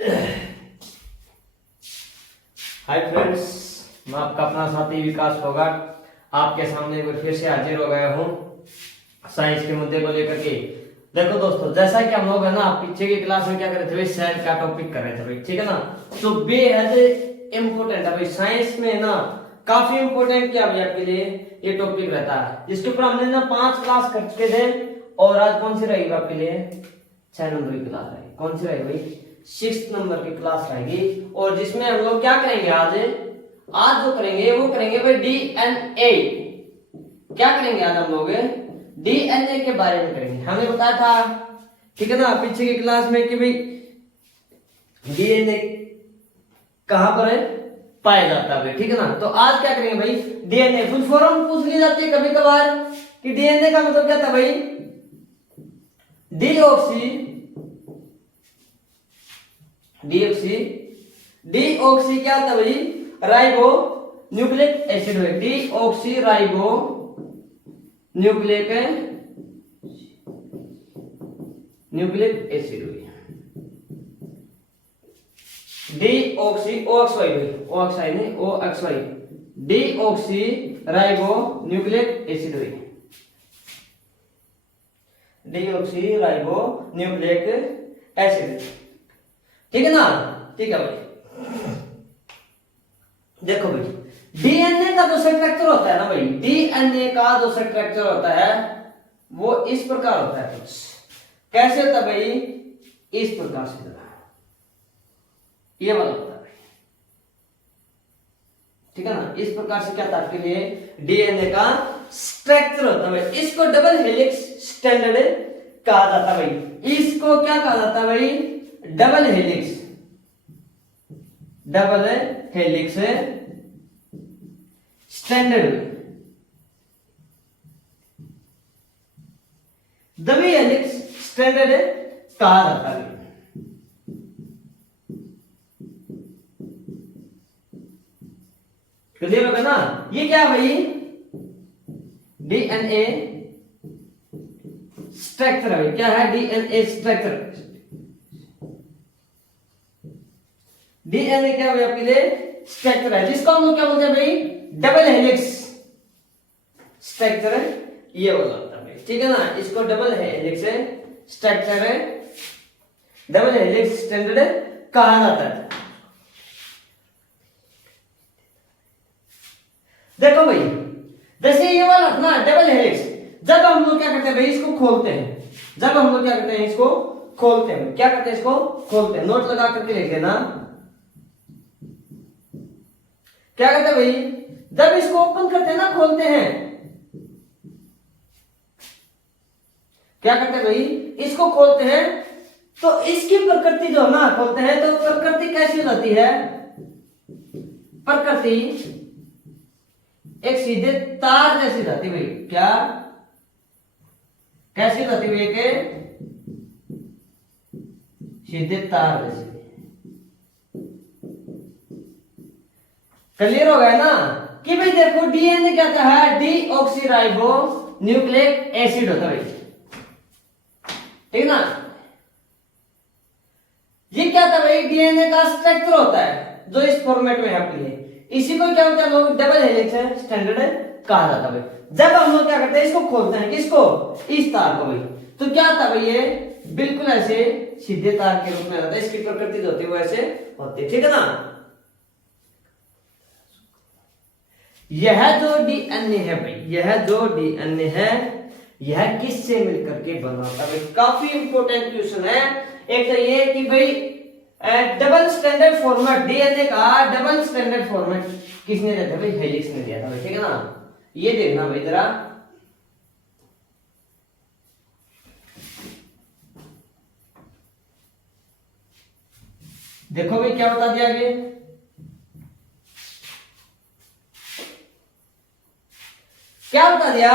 Hi friends, मैं आपका अपना साथी विकास फोगाट आपके सामने एक बार फिर से हाजिर हो गया हूँ साइंस के मुद्दे को लेकर के। देखो दोस्तों, जैसा कि हम लोग है ना पीछे की क्लास में क्या कर रहे थे भाई, सेल का टॉपिक कर रहे थे भाई, ठीक है ना। तो बेहद इम्पोर्टेंट है भाई, साइंस में ना काफी इम्पोर्टेंट क्या भाई आपके लिए ये टॉपिक रहता है, जिसके ऊपर हमने ना 5 क्लास कर चुके थे। और आज कौन सी रहेगी आपके लिए 6 नंबर की क्लास रहेगी। कौन सी रहेगी भाई, 6 नंबर की क्लास रहेगी। और जिसमें हम लोग क्या करेंगे आज जो करेंगे वो करेंगे भाई डीएनए। क्या करेंगे आज हम लोग, डीएनए के बारे में करेंगे। हमने बताया था ठीक है ना पीछे की क्लास में कि भाई डीएनए कहां पर है पाया जाता है, ठीक है ना। तो आज क्या करेंगे भाई, डीएनए फुल फॉर्म पूछ ली जाती है कभी कभार कि डीएनए का मतलब क्या था भाई, डीऑक्सी क्या था भाई, राइबो न्यूक्लिक एसिड है। डीऑक्सी राइबो न्यूक्लिक एसिड हुई। डीऑक्सी ओएक्सवाई भाई, ओएक्सवाई नहीं ओएक्सवाई, डीऑक्सी राइबो न्यूक्लिक एसिड हुई। डीऑक्सी राइबो न्यूक्लिक एसिड, ठीक है ना। ठीक है भाई, देखो भाई डीएनए का जो स्ट्रक्चर होता है ना भाई, डीएनए का जो स्ट्रक्चर होता है वो इस प्रकार होता है। कुछ कैसे होता है भाई, इस प्रकार से ये वाला होता है भाई, ठीक है ना। इस प्रकार से क्या था आपके लिए डीएनए का स्ट्रक्चर होता है भाई। इसको डबल हेलिक्स स्टैंडर्ड कहा जाता है भाई। इसको क्या कहा जाता है भाई, double helix standard, double helix standard कहा जाता है। क्लियर होगा ना। ये क्या भाई, डीएनए स्ट्रक्चर है। क्या है डीएनए स्ट्रक्चर, डीएनए क्या है आपके लिए स्ट्रक्चर है, जिसको हम लोग क्या बोलते हैं भाई, डबल हेलिक्स स्ट्रक्चर ये बोला जाता है भाई, ठीक है ना। इसको डबल हेलिक्स स्ट्रक्चर है, डबल हेलिक्स स्टैंडर्ड कहा जाता है। देखो भाई जैसे ये वाला ना डबल हेलिक्स, जब हम लोग क्या करते हैं भाई, इसको खोलते हैं। जब हम लोग क्या करते हैं, इसको खोलते हैं। क्या करते हैं, इसको खोलते हैं। नोट लगा करके लिख लेना। क्या करते हैं भाई, जब इसको ओपन करते हैं ना, खोलते हैं, क्या करते हैं भाई, इसको खोलते हैं तो इसकी प्रकृति जो ना खोलते हैं तो प्रकृति कैसी होती है, प्रकृति एक सीधे तार जैसी जाती है भाई। क्या कैसी जाती है, एक सीधे तार जैसी। क्लियर हो गया ना कि भाई देखो डीएनए क्या होता है, डीऑक्सीराइबो न्यूक्लिक एसिड होता है भाई, ठीक ना। ये क्या था भाई, डीएनए का स्ट्रक्चर होता है जो इस फॉर्मेट में है आपके लिए। इसी को क्या होता है लोग डबल हेलिक्स स्टैंडर्ड कहा जाता है भाई। जब हम लोग क्या करते हैं, इसको खोलते हैं, किसको, इस तार को भाई, तो क्या था भाई, ये बिल्कुल ऐसे सीधे तार के रूप में रहता है। इसकी प्रकृति जो होती है वो ऐसे होती है, ठीक है ना। यह जो डीएनए है भाई, यह जो डीएनए है यह किससे मिलकर के बना होता है भाई, काफी इंपॉर्टेंट क्वेश्चन है। एक तो ये कि भाई डबल स्टैंडर्ड फॉर्मेट, डीएनए का डबल स्टैंडर्ड फॉर्मेट किसने दिया था भाई, हेलिक्स ने दिया था भाई, ठीक है ना। ये देखना भाई जरा, देखो भाई क्या बता दिया आगे, क्या बता दिया,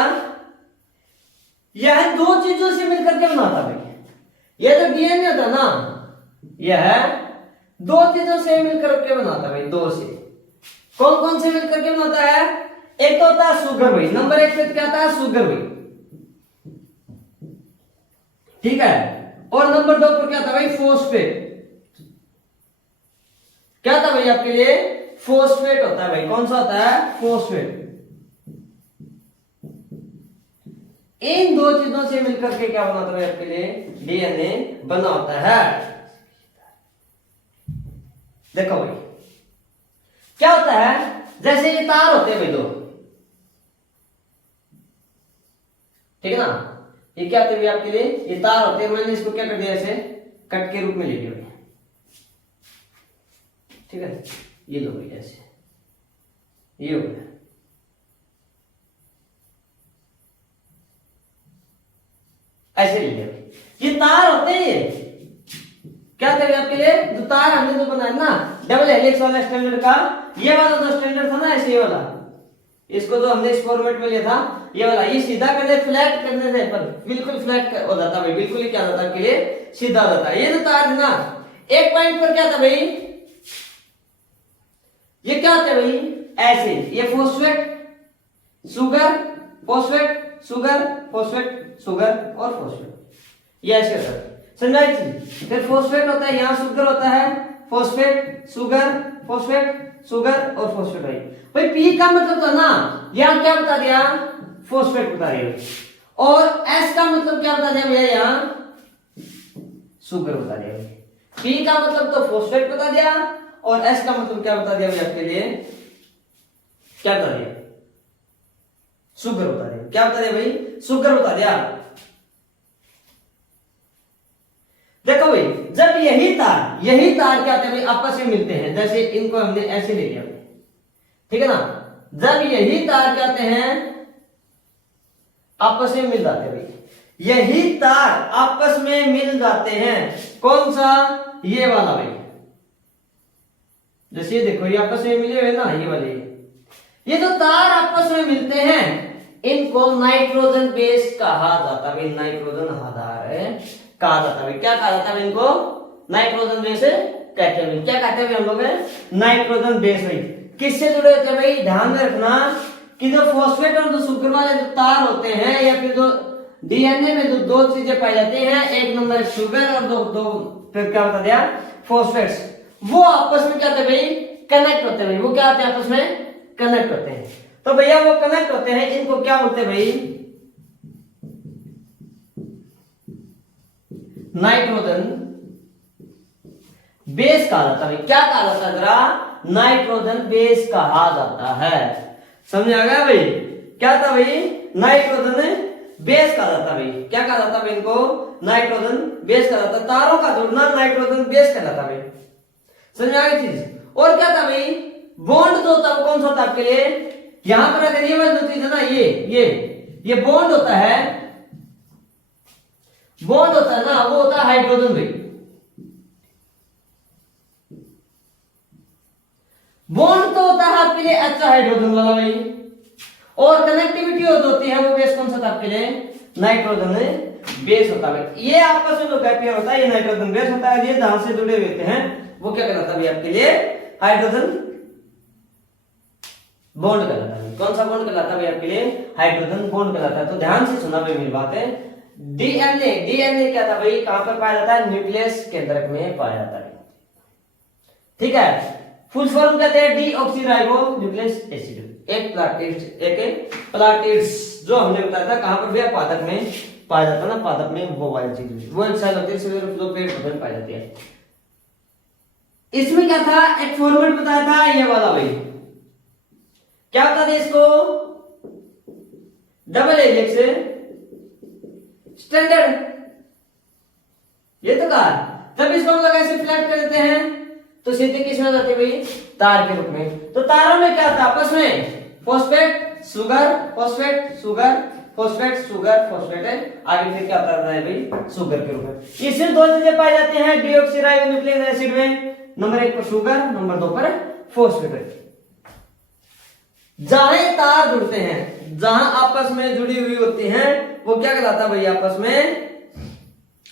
यह 2 चीजों से मिलकर के बनाता भाई। यह जो डीएनए होता ना, यह 2 चीजों से मिलकर के बनाता भाई, 2 से। कौन कौन से मिलकर के बनाता है, एक तो होता है शुगर भाई, नंबर 1 पे क्या आता है, शुगर भाई, ठीक है। और नंबर 2 पर क्या आता है भाई, फॉस्फेट। क्या होता है भाई आपके लिए? फॉस्फेट होता है भाई। कौन सा होता है? फॉस्फेट। इन दो चीजों से मिलकर के क्या बनाता है आपके लिए? डीएनए बना होता है। देखो भाई क्या होता है, जैसे ये तार होते हैं भाई दो, ठीक है ना, ये क्या होते हैं आपके लिए? ये तार होते हैं। मैंने इसको क्या कर दिया, ऐसे कट के रूप में ले लिया, ठीक है। ये लो भाई ऐसे, ये हो गया। ऐसे ले लिया। ये तार होते हैं, ये क्या होते हैं आपके लिए? जो तार हमने जो बनाया ना डबल हेलिक्स वाला स्टैंडर्ड का, ये वाला जो स्टैंडर्ड था ना ऐसे, ये वाला, इसको जो हमने इस फॉर्मेट में लिया था, ये वाला, ये सीधा करने, फ्लैट करने से पर बिल्कुल फ्लैट हो जाता भाई, बिल्कुल ही क्या होता है आपके लिए? सीधा हो जाता है। ये जो तार है ना, एक पॉइंट पर क्या था भाई? ये क्या होता है भाई? ऐसे, ये phosphate sugar, phosphate sugar, phosphate sugar और फॉस्फेट, ये ऐसे होता है। समझाई थी? फिर फॉस्फेट होता है, यहां सुगर होता है, फॉस्फेट सुगर, फॉस्फेट सुगर और फॉस्फेट भाई। भाई पी का मतलब तो ना, यहां क्या बता दिया? फॉस्फेट बता दिया। और एस का मतलब क्या बता दिया भैया? यहां सुगर बता दिया। पी का मतलब तो फॉस्फेट बता दिया, और एस का मतलब क्या बता दिया भैया आपके लिए? क्या बता दिया? सुगर बता दिया। क्या बता दिया भाई? सुगर बता दिया। देखो भाई, जब यही तार क्या होते हैं भाई? आपस में मिलते हैं। जैसे इनको हमने ऐसे ले लिया, ठीक है ना। जब यही तार क्या होते हैं? आपस में मिल जाते हैं भाई। यही तार आपस में मिल जाते हैं। कौन सा? ये वाला भाई। जैसे ये देखो, ये आपस में मिले हुए ना, ये वाले, ये जो तार आपस में मिलते हैं इनको नाइट्रोजन बेस कहा जाता है। नाइट्रोजन आधार कहा जाता है। क्या कहा जाता है इनको? नाइट्रोजन बेस कहते हैं। क्या कहते हैं हम लोग? नाइट्रोजन बेस भाई। किससे जुड़े होते हैं भाई? ध्यान में रखना कि जो फॉस्फेट और जो सुगर वाले जो तार होते हैं, या फिर जो डीएनए में जो दो चीजें पाई जाती हैं, एक नंबर शुगर और दो फिर क्या बता दिया? फॉस्फेट्स, वो आपस में क्या होते हैं भाई? कनेक्ट होते हैं भाई। वो क्या होते हैं? आपस में कनेक्ट होते हैं। तो भैया वो कनेक्ट होते हैं, इनको क्या बोलते हैं भाई? नाइट्रोजन बेस कहा जाता है। क्या कहा जाता है जरा? नाइट्रोजन बेस कहा जाता है। समझ आ गया भाई? क्या था भाई? नाइट्रोजन बेस कहा जाता है भाई। क्या कहा जाता है इनको? नाइट्रोजन बेस कहा जाता है। तारों का जुड़ना नाइट्रोजन बेस कहलाता है भाई। समझ आ गई चीज? और क्या था भाई? बॉन्ड जो होता है कौन सा होता है आपके लिए? यहां पर अगर ये वाली जो चीज है ना, ये बॉन्ड होता है, बॉन्ड होता है ना, वो होता है हाइड्रोजन भाई। बॉन्ड तो होता है आपके लिए अच्छा हाइड्रोजन वाला भाई, और कनेक्टिविटी होती है वो बेस कौन सा था आपके लिए? नाइट्रोजन बेस होता है। ये आपस में जो गैप पेयर होता है ये नाइट्रोजन बेस होता है। ये जहां से जुड़े हुए हैं वो क्या कहलाता है आपके लिए? हाइड्रोजन बॉन्ड कहलाता है। कौन सा बॉन्ड कहलाता है आपके लिए? हाइड्रोजन बॉन्ड कहलाता है। तो ध्यान से सुना भाई मेरी बात है। डीएनए क्या था भाई? कहां पर पाया जाता है? न्यूक्लियस केंद्रक में पाया जाता है, ठीक है। फुल फॉर्म कहते हैं डीऑक्सीराइबो न्यूक्लियस एसिड। एक प्लाटिड्स जो हमने बताया था कहां पर भैया? पादप में पाया जाता है ना, पादप में वो वाली चीज, वो सेल होती है जो पेड़ पौधे में पाई जाती है। इसमें क्या था? एक फॉर्मेट बताया था ये वाला भाई। क्या बता दें इसको? Double helix standard. ये तो कहा जब इसको हम लोग ऐसे फ्लैट कर देते हैं तो सीधे किस में जाते भाई? तार के रूप में। तो तारों में क्या था? आपस में phosphate sugar, phosphate sugar, phosphate sugar, phosphate है। आगे फिर क्या आता है भाई? शुगर के रूप में। ये सिर्फ दो चीजें पाई जाती हैं डीऑक्सीराइबोन्यूक्लिक एसिड में। नंबर 1 पर शुगर, नंबर 2 पर फॉस्फेट। जहां तार जुड़ते हैं, जहां आपस में जुड़ी हुई होती हैं, वो क्या कहलाता है भाई? आपस में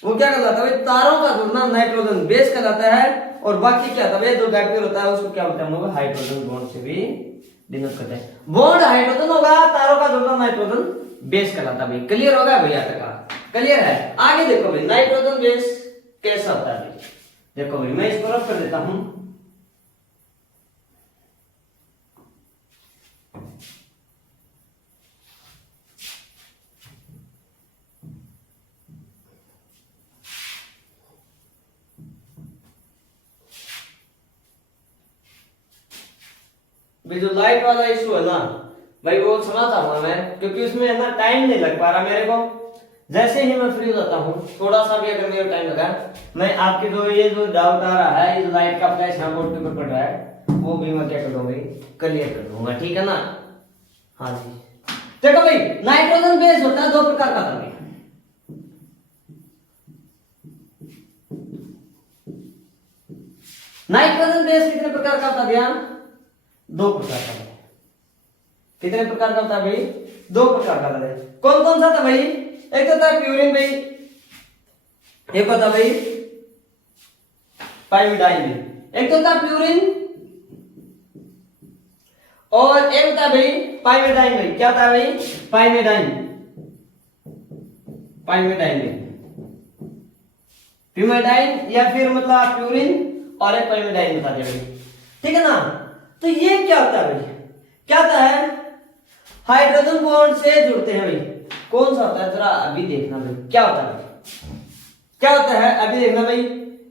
वो क्या कहलाता है भाई? तारों का जुड़ना नाइट्रोजन बेस कहलाता है। और बाकी क्या था भाई? जो गैप पेयर होता है उसको क्या बोलते हैं हम लोग? हाइड्रोजन बॉन्ड से भी डिनोट करते हैं। बॉन्ड हाइड्रोजन होगा, तारों का जुड़ना नाइट्रोजन बेस कहलाता है भाई। क्लियर होगा भैया तक? क्लियर है? आगे देखो भाई, नाइट्रोजन बेस कैसा होता है भाई? देखो भाई मैं इसको रफ कर देता हूं। भाई जो लाइट वाला इशू है ना भाई वो समझता हूँ मैं, क्योंकि उसमें है ना टाइम नहीं लग पा रहा मेरे को। जैसे ही मैं फ्री हो जाता हूँ, थोड़ा सा भी अगर मेरा टाइम लगा, मैं आपके जो डाउट आ रहा है, ये लाइट का फ्लैश यहाँ बोर्ड के ऊपर पड़ रहा है, वो भी मैं क्या कर दूंगा क्लियर कर दूंगा, ठीक है ना। हाँ जी देखो भाई, नाइट्रोजन बेस होता है दो प्रकार का था भाई। नाइट्रोजन बेस कितने प्रकार का होता है? दो प्रकार का। कितने प्रकार का होता है भाई? दो प्रकार का होता है। कौन कौन सा था भाई? एक तो था प्यूरिन भाई, एक होता भाई पाइमिडाइन। एक तो था प्यूरिन और एक था भाई पाइमिडाइन भाई। क्या था भाई? पाइमिडाइन। पाइमिडाइन प्यूमिडाइन या फिर मतलब प्यूरिन और एक पाइमिडाइन बता दे भाई, ठीक है ना। तो ये क्या होता है भाई? क्या होता है? हाइड्रोजन बॉन्ड से जुड़ते हैं भाई। कौन सा होता है जरा अभी देखना भाई, क्या होता है भाई? क्या होता है अभी देखना भाई।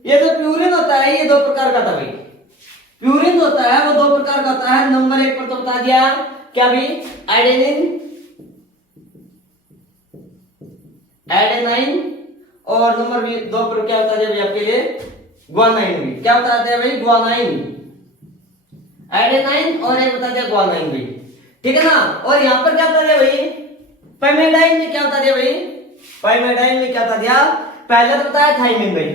ये जो प्यूरिन होता है ये दो प्रकार का था भाई। प्यूरिन होता है वो दो प्रकार का होता है। नंबर एक पर तो बता दिया क्या भाई? Adenine, adenine. और नंबर दो पर क्या होता है भाई आपके लिए? ग्वानाइन भी। क्या बताते हैं भाई? ग्वानाइन, एडेनाइन और एक बता दिया ग्वानाइन भी, ठीक है ना। और यहां पर क्या बता दिया भाई? पाइमिडाइन में क्या बता दिया भाई? पाइमिडाइन में क्या बता दिया? पहले तो बताया थाइमिन भाई,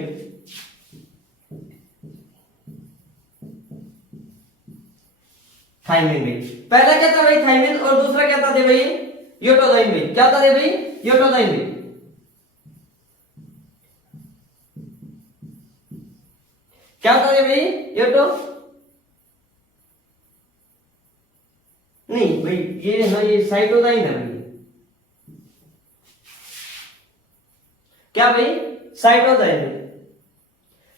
थाइमिन भाई पहला क्या था भाई? थाइमिन। और दूसरा क्या था भाई? यूटोडाइन भाई। क्या था भाई? यूटोडाइन भाई। क्या होता है भाई? यूटो नहीं भाई, ये है ये साइटोडाइन है भाई। क्या भाई? साइटोडाइन।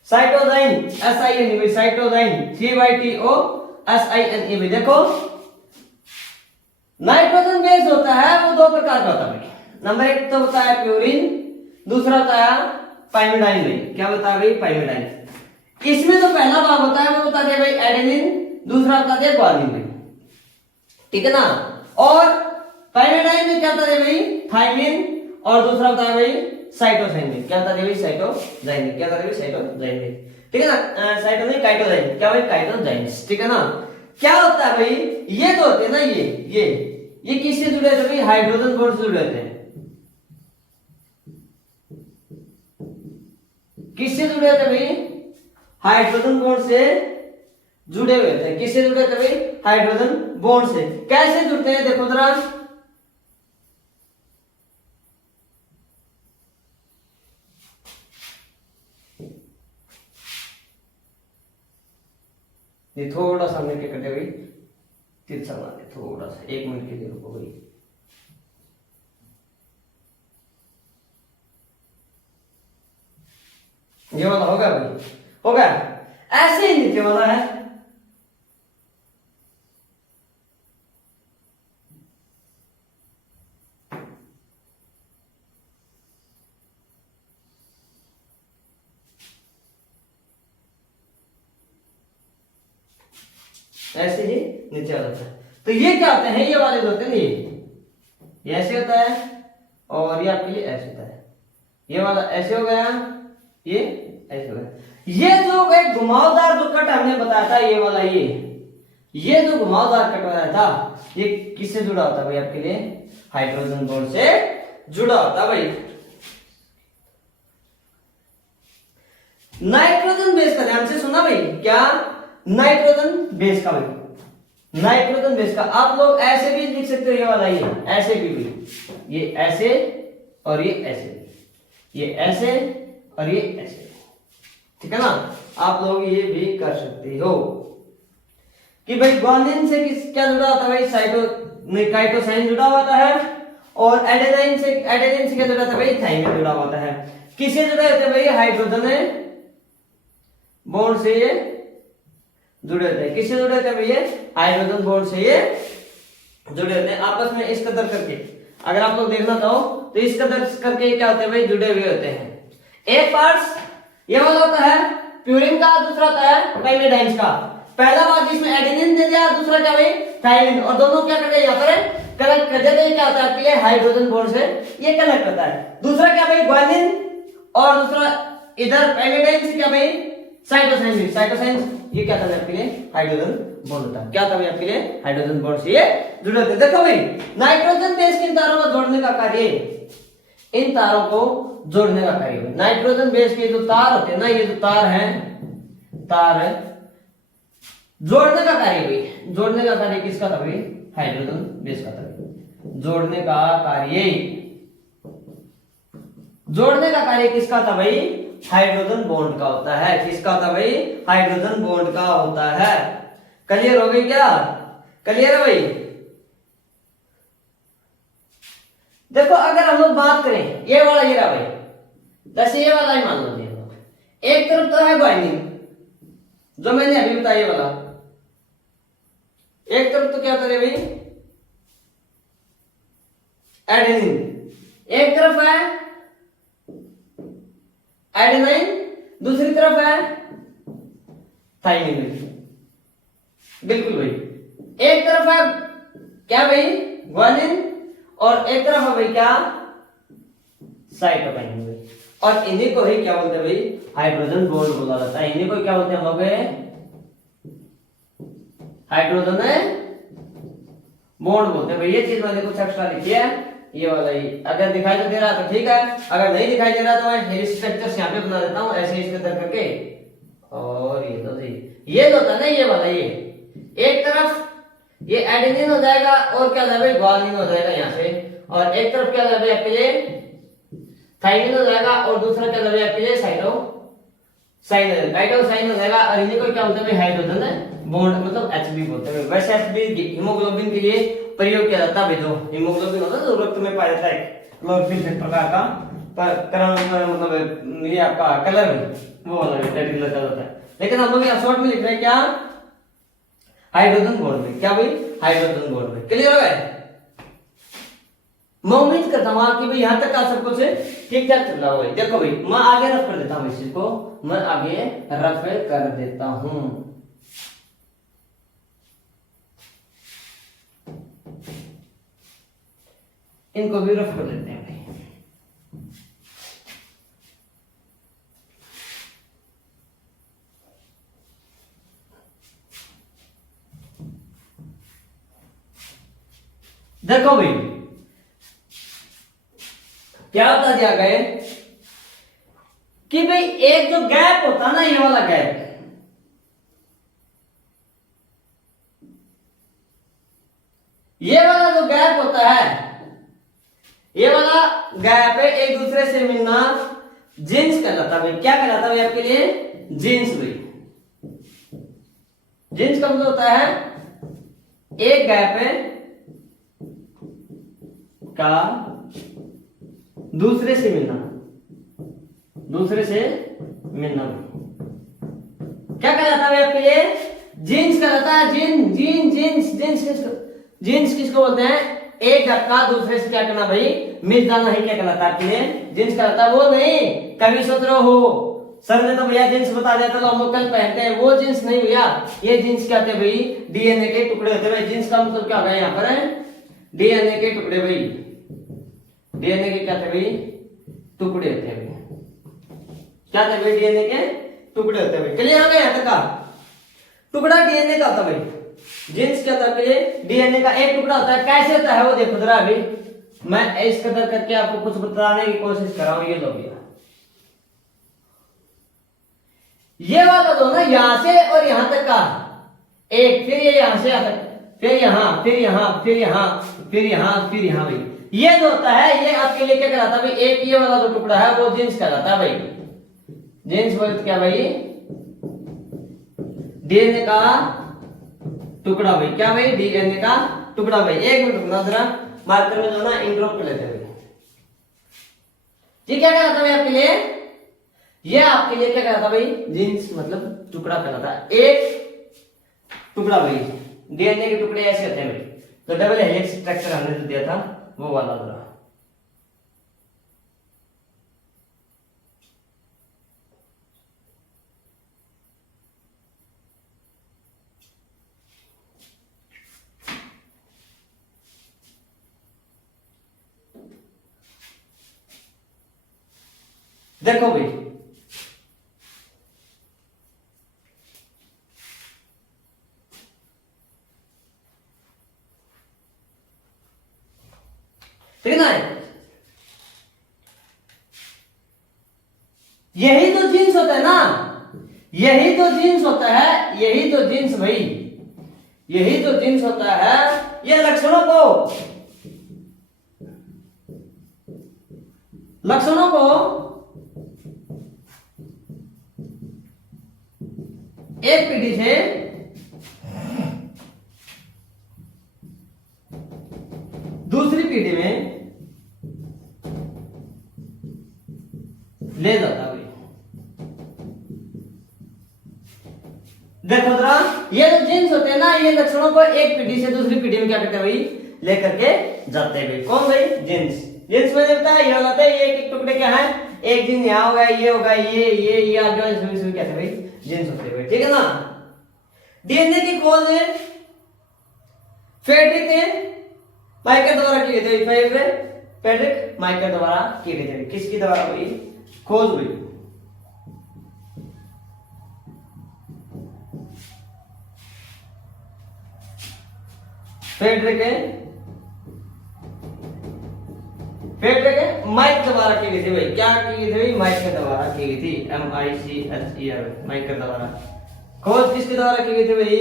साइटोडाइन SIN भाई, साइटोडाइन CYTOSINE भाई। देखो नाइट्रोजन बेस होता है वो दो प्रकार का होता है भाई। नंबर एक तो होता है प्यूरिन, दूसरा होता है पाइमिडाइन भाई। क्या होता है भाई? पाइमिडाइन। इसमें जो पहला भाग होता है वो बता दिया भाई एडेनिन, दूसरा बता दिया ग्वानिन भाई, ठीक है ना। और पाइमिडाइन में क्या बता दिया भाई? थाइमिन। और दूसरा बता भाई साइटोसाइन। क्या बता दिया भाई? साइटोजाइन। क्या बता दिया भाई? साइटोजाइन, ठीक है ना। साइटोजाइन काइटोजाइन। क्या भाई? काइटोजाइन्स, ठीक है ना। क्या होता है भाई? ये तो होते हैं ना, ये किससे जुड़े थे भाई? हाइड्रोजन बॉन्ड से जुड़े थे। किससे जुड़े थे भाई? हाइड्रोजन बॉन्ड से जुड़े हुए थे। किससे जुड़े थे भाई? हाइड्रोजन बॉन्ड से। कैसे जुड़ते हैं देखो जरा। ये थोड़ा सा मिनट के कटे भाई, तिरछा मारे थोड़ा सा, 1 मिनट के लिए रुको भाई। ये वाला होगा भाई? होगा। ऐसे ही नीचे वाला है। ऐसे ही नीचे वाला होता है। तो ये क्या होते हैं? ये वाले जो होते हैं ये ऐसे होता है और ये आपके लिए ऐसे होता है। ये वाला ऐसे हो गया, ये ऐसे हो गया। ये जो एक घुमावदार जो कट हमने बताया था, ये वाला ये जो घुमावदार कट बताया था, ये किससे जुड़ा होता है भाई आपके लिए? हाइड्रोजन बॉन्ड से जुड़ा होता है भाई। नाइट्रोजन बेस का ध्यान से सुना भाई। क्या? नाइट्रोजन बेस का भाई, नाइट्रोजन बेस का आप लोग ऐसे भी लिख सकते हो। ये वाला ये ऐसे भी भाई, ये ऐसे और ये ऐसे, ये ऐसे और ये ऐसे, ठीक है ना। आप लोग ये भी कर सकते हो कि भाई ग्वानिन से क्या जुड़ा होता है भाई? काइटोसाइन जुड़ा होता है। और एडेनाइन से क्या जुड़ा था भाई? थाइमिन जुड़ा होता है। किससे जुड़े होते हैं भाई? हाइड्रोजन बॉन्ड से ये जुड़े होते हैं। किससे जुड़े होते हैं भैया? हाइड्रोजन बॉन्ड से ये जुड़े होते हैं आपस में इस कदर करके। अगर आप लोग देखना चाहो तो इस कदर करके क्या होते हैं भाई? जुड़े हुए होते हैं। एक पार्ट्स ये वाला होता है प्यूरिन का, दूसरा होता है पाइमिडाइन का। पहला भाग इसमें एडेनिन दे दिया, दूसरा क्या भाई थाइमिन, और दोनों क्या कर रहे हैं यहाँ पर कनेक्ट कर देते हैं। क्या होता है आपके लिए हाइड्रोजन बॉन्ड से ये कनेक्ट होता है। दूसरा क्या भाई ग्वानिन, और दूसरा इधर पैमिडाइन से क्या भाई साइटोसाइन। साइटोसाइन ये क्या था आपके लिए हाइड्रोजन बॉन्ड होता है। क्या था भाई आपके लिए हाइड्रोजन बॉन्ड से ये जुड़े होते हैं। देखो भाई नाइट्रोजन बेस किन तारों को जोड़ने का कार्य, इन तारों को जोड़ने का कार्य। नाइट्रोजन बेस के जो तार होते हैं ना, ये जो तार है, तार है जोड़ने का कार्य भाई, जोड़ने का कार्य किसका था भाई हाइड्रोजन बेस का था। जोड़ने का कार्य, जोड़ने का कार्य किसका था भाई हाइड्रोजन बॉन्ड का होता है। किसका था भाई हाइड्रोजन बॉन्ड का होता है। क्लियर हो गई क्या, क्लियर है भाई। देखो अगर हम लोग बात करें ये वाला ये रहा भाई, जैसे ये वाला ही मान लो, एक तरफ तो है ग्वानिन जो मैंने अभी बताया वाला, एक तरफ तो क्या था भाई एडेनिन, एक तरफ है एडेनाइन, दूसरी तरफ है थाइमिन। बिल्कुल भाई, एक तरफ है क्या भाई ग्वानिन, और एक तरफ है भाई क्या साइटोकाइनिन भाई, और इन्हीं को ही क्या बोलते हैं भाई हाइड्रोजन बॉन्ड बोला जाता है। इन्हीं को क्या बोलते हैं हम लोग हाइड्रोजन बॉन्ड बोलते हैं भाई। ये चीज मैंने कुछ एक्स्ट्रा लिखी है, ये वाला ही अगर दिखाई तो दे रहा तो ठीक है, अगर नहीं दिखाई दे रहा तो मैं हेयर स्ट्रक्चर्स यहाँ पे बना देता हूँ ऐसे इसके तरह करके। और ये तो सही, ये जो था ना ये वाला, ये एक तरफ ये एडेनिन हो जाएगा और क्या भाई ग्वानिन हो जाएगा यहाँ से, और एक तरफ क्या भाई आपके लिए थाइमिन हो जाएगा, और दूसरा क्या भाई आपके लिए साइटोसाइन हो जाएगा। और इन्हीं को क्या बोलते हैं हाइड्रोजन बॉन्ड, मतलब एचबी बोलते हैं। वैसे एचबी हीमोग्लोबिन के लिए प्रयोग किया जाता है जो हीमोग्लोबिन होता है जो रक्त में पाया जाता है, क्लोरोफिल प्रकार का मतलब ये आपका कलर वो वाला रेटिकुलर कलर होता है। लेकिन हम लोग यहाँ शॉर्ट में लिख रहे हैं क्या हाइड्रोजन बॉन्ड में, क्या भाई हाइड्रोजन बॉन्ड में। क्लियर हो गया। मैं उम्मीद करता हूँ कि भाई यहाँ तक का सब कुछ ठीक ठाक चल रहा होगा। देखो भाई मैं आगे रफ कर देता हूँ, इस चीज को मैं आगे रफ कर देता हूं। इनको भी रफ कर देते हैं भाई। देखो भाई क्या बता दिया गया कि भाई एक जो गैप होता है ना, ये वाला गैप, ये वाला जो गैप होता है, ये वाला गैप है एक दूसरे से मिलना जींस कहलाता है भाई। क्या कहलाता है भाई आपके लिए जींस भाई। जींस का मतलब होता है एक गैप है का दूसरे से मिलना, दूसरे से मिलना क्या कहलाता है आपके लिए जीन्स कहलाता है। Gene gene genes genes genes किसको बोलते हैं, एक गैप का दूसरे से क्या करना भाई मिल जाना ही क्या कहलाता है आपके लिए जीन्स कहलाता है। वो नहीं कभी सोच रहे हो सर ने तो भैया जीन्स बता दिया था तो हम लोग कल पहनते हैं, वो जीन्स नहीं भैया। ये जीन्स क्या होते हैं भाई डीएनए के टुकड़े होते हैं भाई। जीन्स का मतलब क्या होगा यहाँ पर डीएनए के टुकड़े भाई, डीएनए के क्या थे भाई टुकड़े होते हैं भाई। क्या थे भाई डीएनए के टुकड़े होते हैं भाई। क्लियर हो गया यहाँ तक का। टुकड़ा डीएनए का होता है भाई। जीन्स क्या होता है डीएनए का एक टुकड़ा होता है। कैसे होता है वो देखो जरा अभी मैं इस कदर करके आपको कुछ बताने की कोशिश कर रहा हूं। ये लो भैया ये वाला जो ना यहां से और यहां तक का एक, फिर ये यहां से यहां तक, फिर यहां फिर यहां फिर यहां फिर यहां फिर यहां भाई। ये जो होता है ये आपके लिए क्या कहलाता है भाई, एक ये वाला जो टुकड़ा है वो जीन्स कहलाता है भाई। जीन्स बोलते क्या भाई डीएनए का टुकड़ा भाई। क्या भाई डीएनए का टुकड़ा भाई। एक मिनट रुकना जरा, मार्कर में जो ना इंट्रोप कर लेते हैं। ये क्या कहलाता है भाई आपके लिए, ये आपके लिए क्या कहलाता भाई जीन्स मतलब टुकड़ा कहलाता है। एक टुकड़ा भाई डीएनए के टुकड़े ऐसे होते हैं भाई। तो डबल हेलिक्स स्ट्रक्चर हमने जो दिया था वो वाला जरा देखो भाई, ठीक है ना, यही तो जीन्स होता है ना, यही तो जीन्स होता है, यही तो जीन्स भाई, यही तो जीन्स होता है। ये लक्षणों को एक पीढ़ी से दूसरी पीढ़ी में ले जाता है। देखो जरा, ये जो जीन्स होते हैं ना, ये लक्षणों को एक पीढ़ी से दूसरी पीढ़ी में क्या करते हैं भाई, लेकर के जाते हैं भाई। कौन भाई, जीन्स। जीन्स में होता है, ये होता है, ये एक टुकड़े क्या है, एक जीन्स यहाँ होगा, ये होगा, ये आगे वाले सभी क्या थे भाई, जीन्स होते हैं भाई, ठीक है ना। डीएनए की खोज फ्रेडरिक माइकर द्वारा की गई थी, फ्रेडरिक माइकर द्वारा की गई थी। किसकी द्वारा हुई खोज हुई, फ्रेडरिक माइक द्वारा की गई थी भाई। क्या की गई थी भाई, माइक के द्वारा की गई थी, MICHER, माइकर द्वारा। खोज किसके द्वारा की गई थी भाई,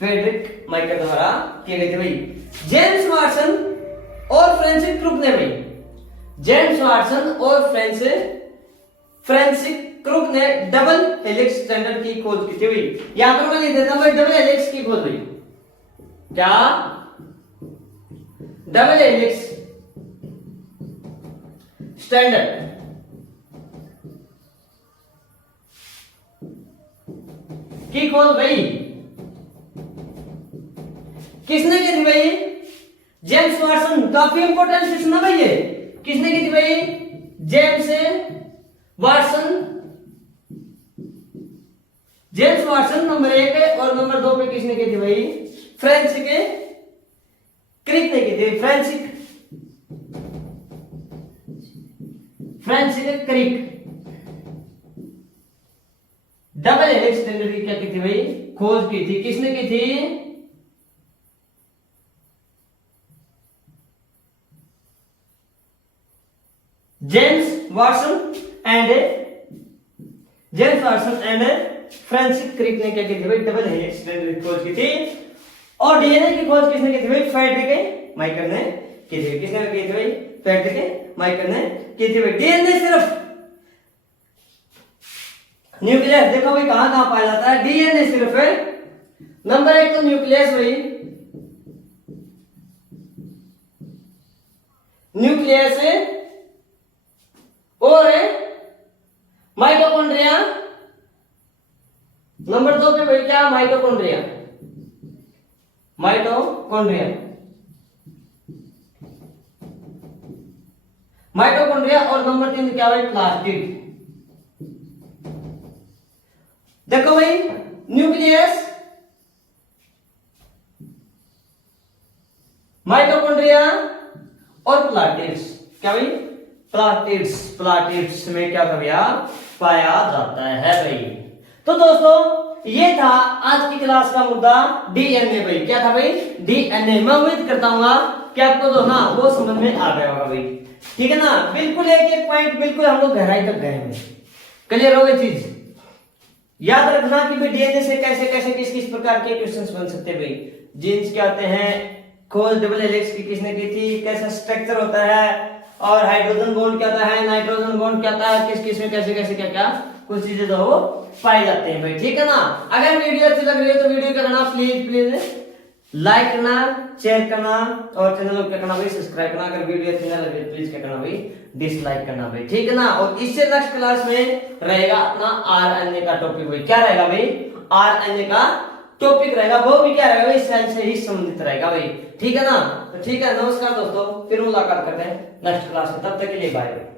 फ्रेडरिक माइकर द्वारा की गई थी भाई। जेम्स वाटसन और फ्रांसिस क्रुक ने भाई, जेम्स वाटसन और फ्रांसिस क्रुक ने डबल हेलिक्स स्ट्रैंड की खोज की थी भाई। यहां पर मैं लिख देता हूं भाई, डबल हेलिक्स की खोज हुई। क्या, डबल हेलिक्स स्टैंडर्ड की खोज भाई किसने की थी भाई, जेम्स वाटसन। काफी इंपॉर्टेंट क्वेश्चन है भाई ये, किसने की थी भाई, James Watson. James Watson number 1 और नंबर 2 पे किसने की थी भाई, फ्रांसिस क्रिक ने की थी, Francis Crick. Double helix standard की क्या की थी भाई, खोज की थी। किसने की थी, James Watson and Francis Crick ने क्या की थी भाई, डबल हेलिक्स स्टैंडर्ड की खोज की थी। और डीएनए की खोज किसने की थी भाई, फ्रेडरिक माइकर ने की थी। किसने की थी भाई, फ्रेडरिक माइकर ने की थी भाई। डीएनए सिर्फ न्यूक्लियस, देखो भाई कहां कहां पाया जाता है, डीएनए सिर्फ है नंबर 1 तो न्यूक्लियस भाई, न्यूक्लियस है, और माइटोकॉन्ड्रिया नंबर 2 पे भाई क्या, माइटोकॉन्ड्रिया, माइटोकॉन्ड्रिया और नंबर 3 क्या भाई, प्लास्टिड। देखो भाई, न्यूक्लियस, माइटोकॉन्ड्रिया और प्लास्टिड्स, क्या भाई, प्लास्टिड्स में क्या भैया पाया जाता है भाई। तो दोस्तों ये था आज की क्लास का मुद्दा, डीएनए भाई। क्या था भाई, डीएनए। मैं उम्मीद करता हूँ कि आपको जो ना वो समझ में आ गया होगा भाई, ठीक है ना। बिल्कुल एक एक पॉइंट बिल्कुल हम लोग गहराई तक गए हैं, क्लियर हो गई चीज। याद रखना कि भाई डीएनए से कैसे कैसे किस किस प्रकार के क्वेश्चंस बन सकते हैं भाई। जीन्स क्या होते हैं, खोज डबल हेलिक्स की किसने की थी, कैसा स्ट्रक्चर होता है, और हाइड्रोजन बॉन्ड क्या होता है, नाइट्रोजन बॉन्ड क्या होता है, किस किस में कैसे कैसे क्या क्या कुछ चीजें जो वो पाई जाते हैं भाई, ठीक है ना। अगर वीडियो अच्छी लग रही है तो वीडियो क्या करना, प्लीज लाइक करना, शेयर करना, और चैनल को क्या करना भाई, सब्सक्राइब करना। अगर वीडियो अच्छी ना लगे प्लीज क्या करना भाई, डिसलाइक करना भाई, ठीक है ना। और इससे नेक्स्ट क्लास में रहेगा अपना आरएनए का टॉपिक भाई। क्या रहेगा भाई, आरएनए का टॉपिक रहेगा, वो भी क्या रहेगा भाई, सेल से ही संबंधित रहेगा भाई, ठीक है ना। तो ठीक है, नमस्कार दोस्तों, फिर मुलाकात करते हैं नेक्स्ट क्लास में, तब तक के लिए बाय।